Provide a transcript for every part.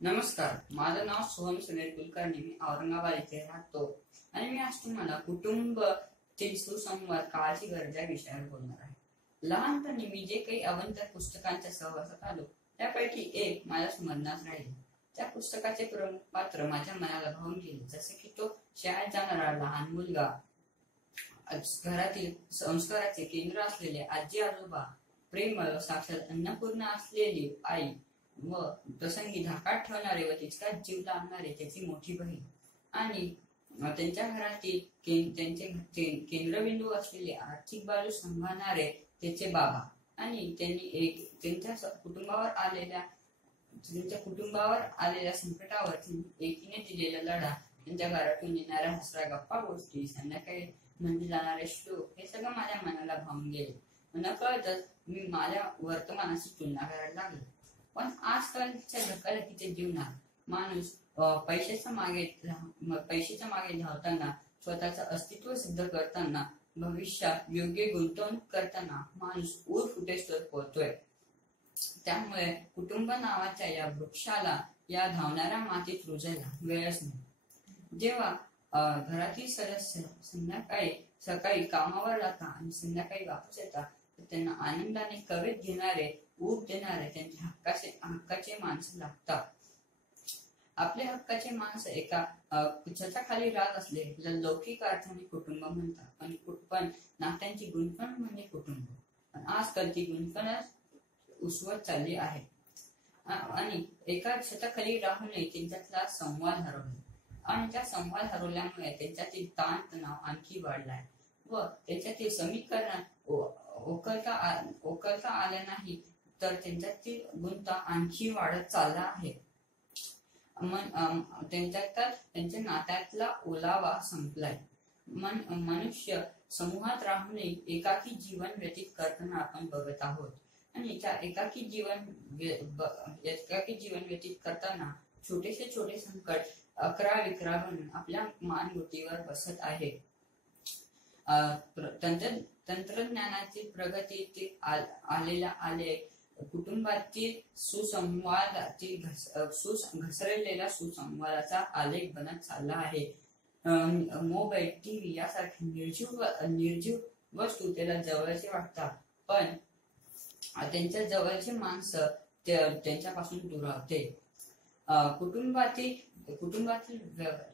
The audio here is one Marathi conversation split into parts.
नमस्कार, माझं नाव सोहम सुनील कुलकर्णी. मी औरंगाबाद येथे राहतो आणि मी आज तुम्हाला कुटुंबातील सुसंवाद काळाची गरज या विषयावर बोलणार आहे. लहानपणी मी जे काही अवंतर पुस्तकांच्या सहवासात आलो त्यापैकी एक माझ्या स्मरणात राहील. त्या पुस्तकाचे प्रमुख पात्र माझ्या मनाला भावून गेले, जसे की तो शाळेत जाणारा लहान मुलगा, घरातील संस्काराचे केंद्र असलेले आजी आजोबा, प्रेमळ साक्षात अन्नपूर्णा असलेली आई व प्रसंगी धाकात ठेवणारे व तितकाच जीव लावणारे त्याची मोठी बहीण आणि त्यांच्या घरातील त्यांचे केंद्रबिंदू असलेले आर्थिक बाजू सांभाळणारे त्याचे बाबा आणि त्यांच्या कुटुंबावर आलेल्या संकटावर एकीने दिलेला लढा, त्यांच्या घरातून येणाऱ्या हसऱ्या गप्पा गोष्टी, संध्याकाळी म्हणजे जाणारे श्लोक, हे सगळं माझ्या मनाला भावून गेले. नकळतच मी माझ्या वर्तमानाची तुलना करायला लागलो. पण आजकालच्या धकाधकीच्या जीवनात माणूस पैशाच्या मागे धावताना, स्वतःचं अस्तित्व सिद्ध करताना, भविष्यात योग्य गुंतवणूक करताना माणूस ऊर फुटेस्तोवर पोहतोय. त्यामुळे कुटुंब नावाच्या या वृक्षाला या धावणाऱ्या मातीत रुजायला वेळच नाही. जेव्हा घरातील सदस्य सकाळी कामावर जातात आणि संध्याकाळी वापस येतात, तर त्यांना आनंदाने कवेत घेणारे, ऊब देणारे त्यांच्या हक्काचे माणसं लागतात. आपले हक्काचे माणसं एका छताखाली राहत असले लौकिक अर्थाने कुटुंब म्हणतात, पण नात्यांची गुंतवणूक म्हणजे कुटुंब. पण आजकाल ती गुंतवणूक उसवत चालली आहे आणि एका छताखाली राहूनही त्यांच्यातला संवाद हरवला आणि त्या संवाद हरवल्यामुळे त्यांच्यातील ताण तणाव आणखी वाढलाय व त्यांच्यातील समीकरण ओळखता आले नाही तर त्यांच्यातील गुंता आणखी वाढत चालला आहे. त्यांच्या नात्यातला ओलावा संपलाय. मनुष्य समूहात राहूनही एकाकी जीवन व्यतीत करताना आपण बघत आहोत आणि त्या एकाकी जीवन व्यतीत करताना छोटे संकट अकरा विकरा बनून आपल्या मानगुटीवर बसत आहे. तंत्रज्ञानाची प्रगती आले कुटुंबातील घसरलेला सुसंवादाचा आलेख बनत चालला आहे. मोबाईल, टीव्ही यासारख्या निर्जीव वस्तू त्याला जवळचे वाटतात, पण त्यांच्या जवळचे माणसं त्यांच्यापासून दुरावते.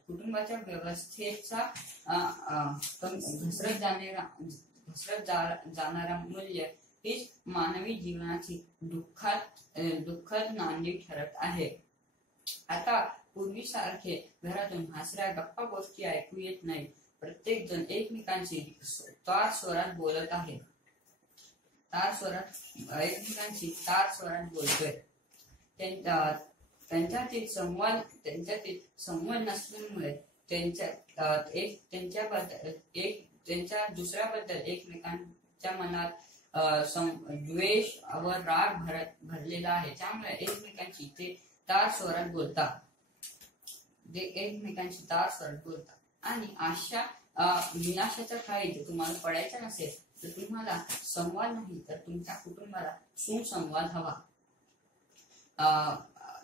कुटुंबाच्या व्यवस्थेचा घसरत जाणारा मूल्य हीच मानवी जीवनाची दुःखद नांदी ठरत आहे. आता पूर्वीसारखे घरातून हसऱ्या गप्पा गोष्टी ऐकू येत नाही. प्रत्येक जण एकमेकांशी तार स्वरात बोलत आहे. एकमेकांशी तार स्वरात बोलतोय. त्यांच्यातील संवाद नसल्यामुळे त्यांच्या दुसऱ्याबद्दल एकमेकांच्या मनात द्वेष व राग भरलेला आहे. त्यामुळे एकमेकांशी ते तार स्वरात बोलतात. आणि अशा विनाशाच्या काळी जर तुम्हाला पडायचं नसेल तर तुम्हाला संवाद नाही तर तुमच्या कुटुंबाला सुसंवाद हवा.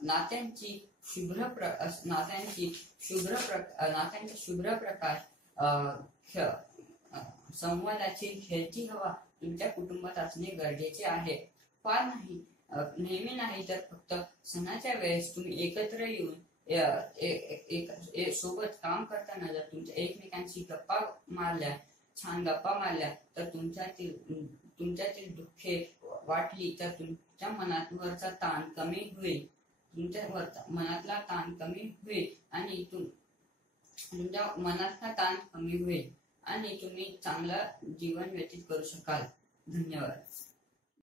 नात्यांची शुभ्र प्रकाश संवादाची खेळती हवा तुमच्या कुटुंबात असणे गरजेचे आहे. फार नाही, नेहमी नाही तर फक्त सणाच्या वेळेस तुम्ही एकत्र येऊन सोबत काम करताना जर तुमच्या एकमेकांशी छान गप्पा मारल्या तर तुमच्यातील दुःखे वाटली तर तुमच्या मनातला ताण कमी होईल. आणि तुम्ही चांगलं जीवन व्यतीत करू शकाल. धन्यवाद.